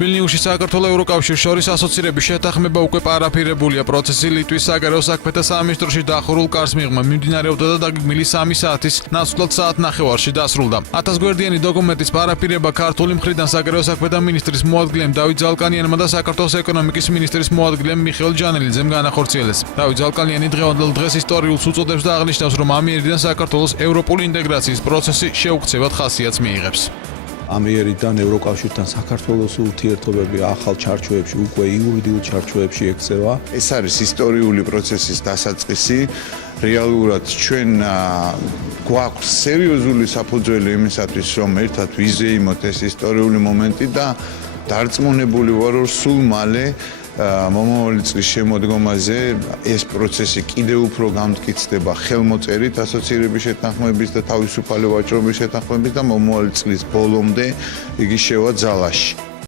ვილნიუსში საქართველოს ევროკავშირის შორის ასოცირების შეთანხმება უკვე პარაფირებულია. პროცესი ლიტვის საგარეო საქმეთა სამინისტროში დახურულ კარს მიღმა მიმდინარეობდა და დაგეგმილი 3 საათის ნაცვლად საათნახევარში დასრულდა. 1000 გვერდიანი დოკუმენტის პარაფირება ქართული მხრიდან საგარეო საქმეთა მინისტრის მოადგილემ დავით ზალკანიანმა და საქართველოს ეკონომიკის მინისტრის მოადგილემ მიხეილ ჯანელიძემ განახორციელეს. დავით ზალკანიანი დღევანდელ დღეს ისტორიულს უწოდებს და აღნიშნავს, რომ ამიერიდან საქართველოს ევროპული ინტეგრაციის პროცესი შეუქცევად ხასიათს მიიღებს. ამიერიდან ევროკავშირთან საქართველოს ურთიერთობები ახალ ჩარჩოებში, უკვე იურიდიულ ჩარჩოებში ექცევა. ეს არის ისტორიული პროცესის დასაწყისი. რეალურად ჩვენ გვაქვს სერიოზული საფუძველი იმისათვის, რომ ერთად ვიზეიმოთ ეს ისტორიული მომენტი და დარწმუნებული ვარ, რომ სულ მალე მომავალი წლის შემოდგომაზე ეს პროცესი კიდევ უფრო გამტკიცდება ხელმოწერით ასოცირების შეთანხმების და თავისუფალი ვაჭრობის შეთანხმების და მომავალი წლის ბოლომდე იგი შევა ძალაში.